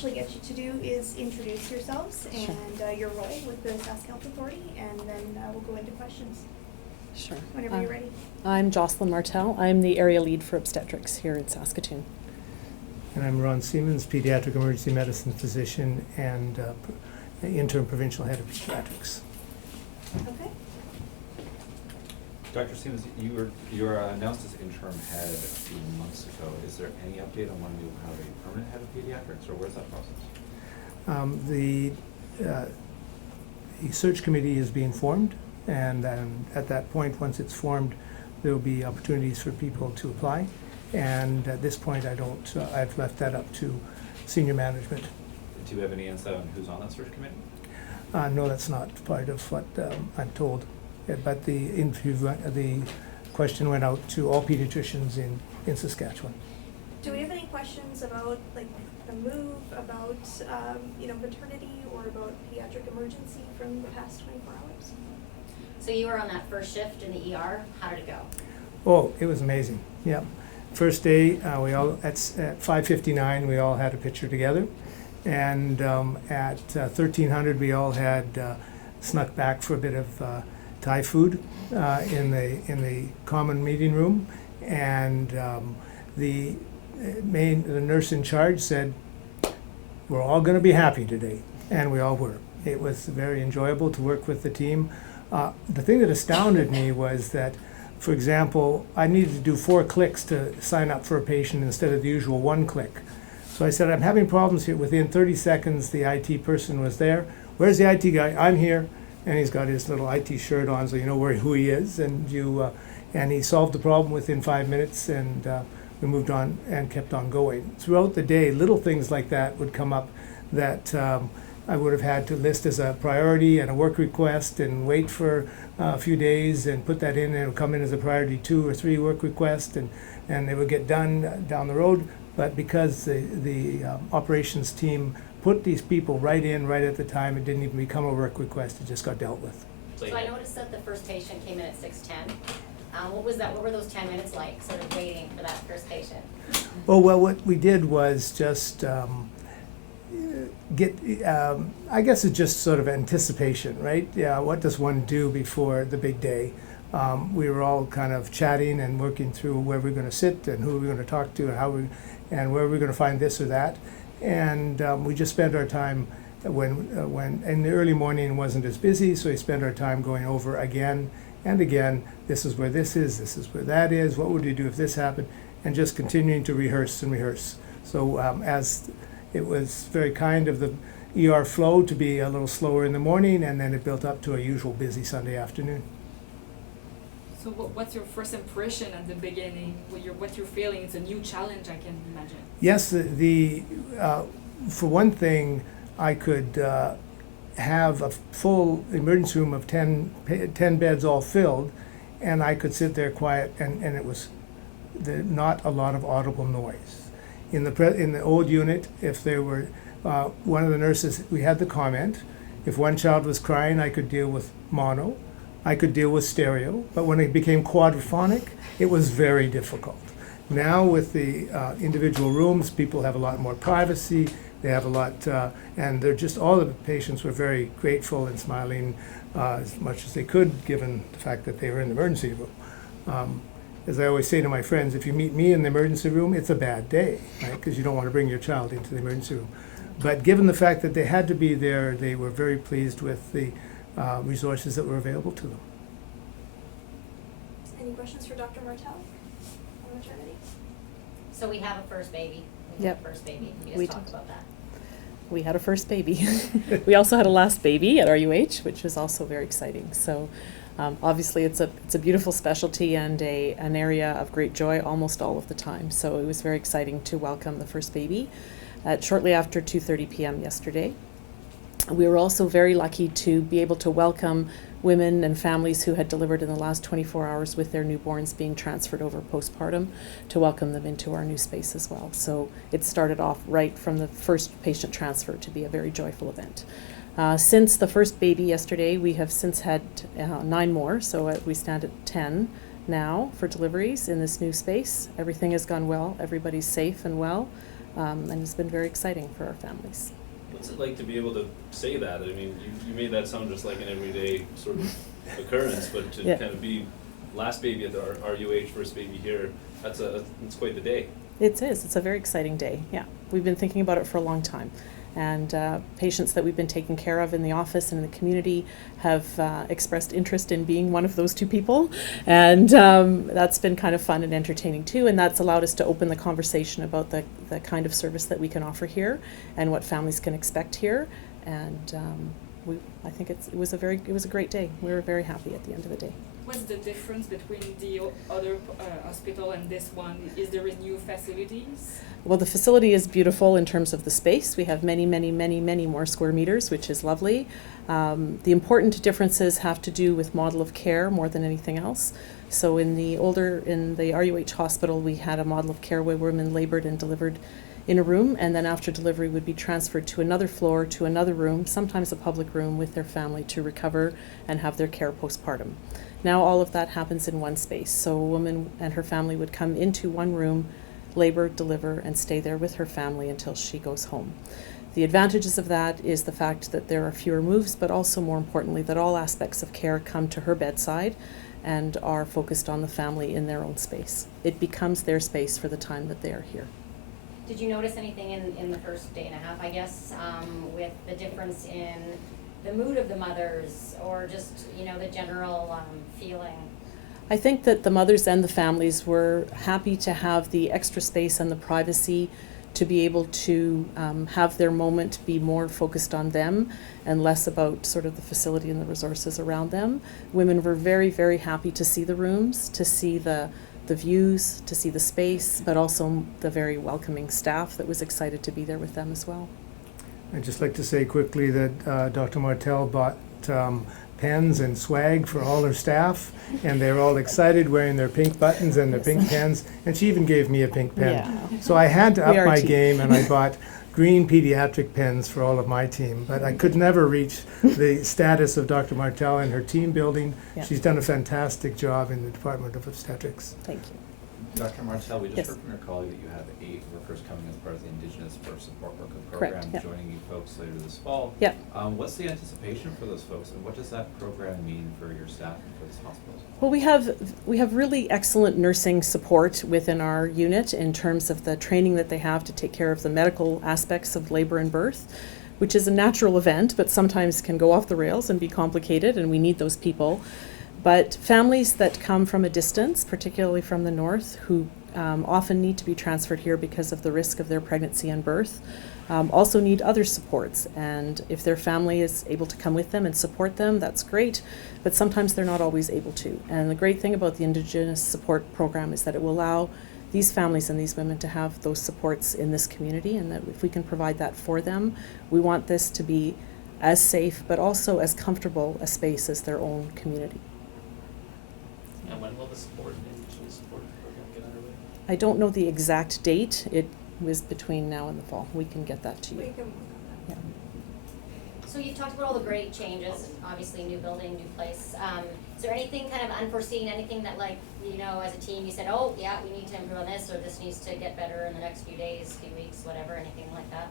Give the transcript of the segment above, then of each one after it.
actually get you to do is introduce yourselves and your role with the Sask Health Authority, and then we'll go into questions. Sure. Whenever you're ready. I'm Jocelyne Martel. I'm the area lead for obstetrics here in Saskatoon. And I'm Ron Siemens, pediatric emergency medicine physician and interim provincial head of pediatrics. Okay. Dr. Siemens, you were announced as interim head a few months ago. Is there any update on when you'll have a permanent head of pediatrics, or where's that process? The search committee is being formed, and at that point, once it's formed, there will be opportunities for people to apply. And at this point, I've left that up to senior management. Do you have any insight on who's on that search committee? No, that's not part of what I'm told. But the question went out to all pediatricians in Saskatchewan. Do we have any questions about like the move, about maternity, or about pediatric emergency from the past 24 hours? So you were on that first shift in the ER. How did it go? Oh, it was amazing. Yeah, first day we all at 5:59 we all had a picture together, and at 1300 we all had snuck back for a bit of Thai food in the common meeting room, and the nurse in charge said, "We're all going to be happy today," and we all were. It was very enjoyable to work with the team. The thing that astounded me was that, for example, I needed to do 4 clicks to sign up for a patient instead of the usual 1 click. So I said, "I'm having problems here." Within 30 seconds, the IT person was there. "Where's the IT guy?" "I'm here." And he's got his little IT shirt on, so you know who he is. And and he solved the problem within 5 minutes, and we moved on and kept on going. Throughout the day, little things like that would come up that I would have had to list as a priority and a work request and wait for a few days and put that in, and it would come in as a priority 2 or 3 work request, and it would get done down the road. But because the operations team put these people right at the time, it didn't even become a work request, it just got dealt with. So I noticed that the first patient came in at 6:10. What was that? What were those 10 minutes like, sort of waiting for that first patient? Well, what we did was just I guess it's just sort of anticipation, right? Yeah, what does one do before the big day? We were all kind of chatting and working through where we're going to sit and who we're going to talk to and where we're going to find this or that. And we just spent our time when in the early morning wasn't as busy, so we spent our time going over again and again, this is where this is where that is, what would we do if this happened, and just continuing to rehearse and rehearse. So as it was very kind of the ER flow to be a little slower in the morning, and then it built up to a usual busy Sunday afternoon. So what's your first impression at the beginning? What you're feeling? It's a new challenge, I can imagine. Yes, for one thing, I could have a full emergency room of 10 beds all filled, and I could sit there quiet, and it was not a lot of audible noise. In the old unit, if there were one of the nurses, we had the comment, if one child was crying, I could deal with mono. I could deal with stereo, but when it became quadraphonic, it was very difficult. Now with the individual rooms, people have a lot more privacy. They have a lot, and they're just, all the patients were very grateful and smiling as much as they could, given the fact that they were in the emergency room. As I always say to my friends, if you meet me in the emergency room, it's a bad day, right? Because you don't want to bring your child into the emergency room. But given the fact that they had to be there, they were very pleased with the resources that were available to them. Any questions for Dr. Martel on maternity? So we have a first baby. We Yep. have a first baby. We We just talked did. about that. We had a first baby. We also had a last baby at RUH, which was also very exciting. So obviously it's a beautiful specialty and an area of great joy almost all of the time. So it was very exciting to welcome the first baby shortly after 2:30 p.m. yesterday. We were also very lucky to be able to welcome women and families who had delivered in the last 24 hours with their newborns being transferred over postpartum, to welcome them into our new space as well. So it started off right from the first patient transfer to be a very joyful event. Since the first baby yesterday, we have since had 9 more, so we stand at 10 now for deliveries in this new space. Everything has gone well, everybody's safe and well. and it's been very exciting for our families. What's it like to be able to say that? I mean, you made that sound just like an everyday sort of occurrence, but to Yeah. kind of be last baby at the RUH, first baby here, it's quite the day. It is. It's a very exciting day. Yeah, we've been thinking about it for a long time, and patients that we've been taking care of in the office and in the community have expressed interest in being one of those two people, and that's been kind of fun and entertaining too. And that's allowed us to open the conversation about the kind of service that we can offer here and what families can expect here. And I think it was a great day. We were very happy at the end of the day. What's the difference between the other hospital and this one? Is there new facilities? Well, the facility is beautiful in terms of the space. We have many, many, many, many more square meters, which is lovely. The important differences have to do with model of care more than anything else. So in the RUH hospital, we had a model of care where women labored and delivered in a room, and then after delivery would be transferred to another floor, to another room, sometimes a public room, with their family to recover and have their care postpartum. Now all of that happens in one space. So a woman and her family would come into one room, labor, deliver, and stay there with her family until she goes home. The advantages of that is the fact that there are fewer moves, but also more importantly that all aspects of care come to her bedside and are focused on the family in their own space. It becomes their space for the time that they are here. Did you notice anything in the first day and a half, I guess, with the difference in the mood of the mothers, or just, the general feeling? I think that the mothers and the families were happy to have the extra space and the privacy to be able to have their moment be more focused on them and less about sort of the facility and the resources around them. Women were very, very happy to see the rooms, to see the views, to see the space, but also the very welcoming staff that was excited to be there with them as well. I'd just like to say quickly that Dr. Martel bought pens and swag for all her staff, and they were all excited wearing their pink buttons and their pink pens, and she even gave me a pink pen. Yeah. So I had to We up are my a team. game, and I bought green pediatric pens for all of my team, but I could never reach the status of Dr. Martel and her team building. Yeah. She's done a fantastic job in the Department of Obstetrics. Thank you. Dr. Martel, we just Yes. heard from your colleague that you have 8 workers coming as part of the Indigenous Birth Support Worker Correct, program, yeah. joining you folks later this fall. Yep. What's the anticipation for those folks, and what does that program mean for your staff and for this hospital? Well, we have really excellent nursing support within our unit in terms of the training that they have to take care of the medical aspects of labor and birth, which is a natural event, but sometimes can go off the rails and be complicated, and we need those people. But families that come from a distance, particularly from the north, who often need to be transferred here because of the risk of their pregnancy and birth, also need other supports. And if their family is able to come with them and support them, that's great, but sometimes they're not always able to. And the great thing about the Indigenous Support Program is that it will allow these families and these women to have those supports in this community, and that if we can provide that for them, we want this to be as safe but also as comfortable a space as their own community. And when will the Indigenous support program get underway? I don't know the exact date. It was between now and the fall. We can get that to We you. can work on that. Yeah. So you've talked about all the great changes, obviously new building, new place. Is there anything kind of unforeseen, anything that as a team you said, oh yeah, we need to improve on this, or this needs to get better in the next few days, few weeks, whatever, anything like that?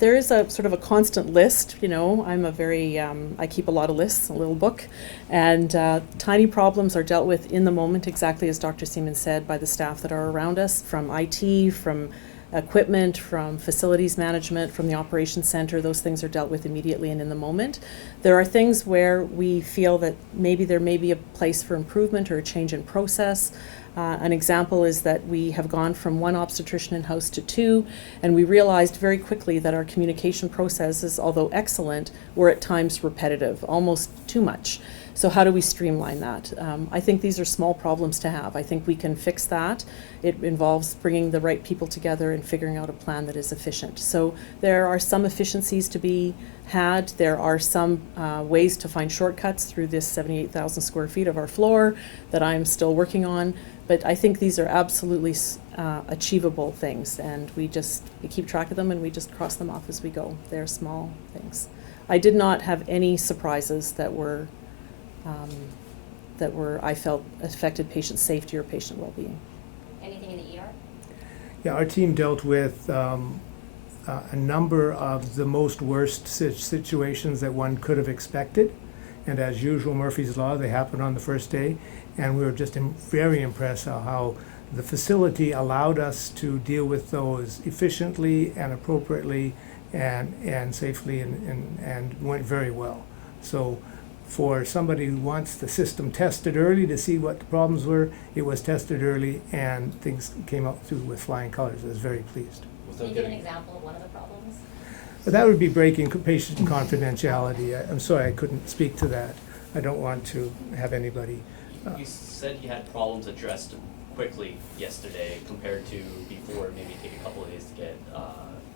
There is a sort of a constant list, I'm a very, I keep a lot of lists, a little book, and tiny problems are dealt with in the moment, exactly as Dr. Siemens said, by the staff that are around us, from IT, from equipment, from facilities management, from the operations center. Those things are dealt with immediately and in the moment. There are things where we feel that maybe there may be a place for improvement or a change in process. An example is that we have gone from 1 obstetrician in-house to 2, and we realized very quickly that our communication processes, although excellent, were at times repetitive, almost too much. So how do we streamline that? I think these are small problems to have. I think we can fix that. It involves bringing the right people together and figuring out a plan that is efficient. So there are some efficiencies to be had. There are some ways to find shortcuts through this 78,000 square feet of our floor that I'm still working on. But I think these are absolutely achievable things, and we keep track of them and we just cross them off as we go. They're small things. I did not have any surprises that I felt affected patient safety or patient well-being. Anything in the ER? Yeah, our team dealt with a number of the most worst situations that one could have expected. And as usual, Murphy's Law, they happened on the first day. And we were just very impressed how the facility allowed us to deal with those efficiently and appropriately and safely and went very well. So for somebody who wants the system tested early to see what the problems were, it was tested early and things came out through with flying colors. I was very pleased. Can you give an example of one of the problems? But that would be breaking patient confidentiality. I'm sorry I couldn't speak to that. I don't want to have anybody. You said you had problems addressed quickly yesterday compared to before, maybe take a couple of days to get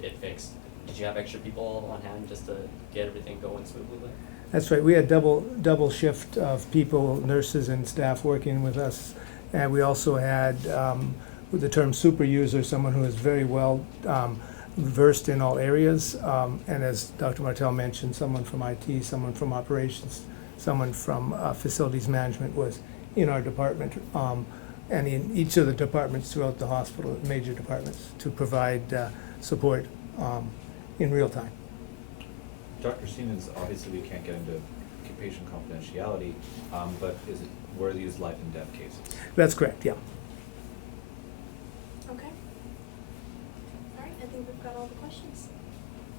it fixed. Did you have extra people on hand just to get everything going smoothly there? That's right. We had double shift of people, nurses and staff working with us, and we also had with the term super user, someone who is very well versed in all areas, and as Dr. Martel mentioned, someone from IT, someone from operations, someone from facilities management was in our department, and in each of the departments throughout the hospital, major departments, to provide support in real time. Dr. Siemens, obviously we can't get into patient confidentiality, but were these life and death cases? That's correct, yeah. Okay. All right, I think we've got all the questions.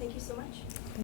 Thank you so much.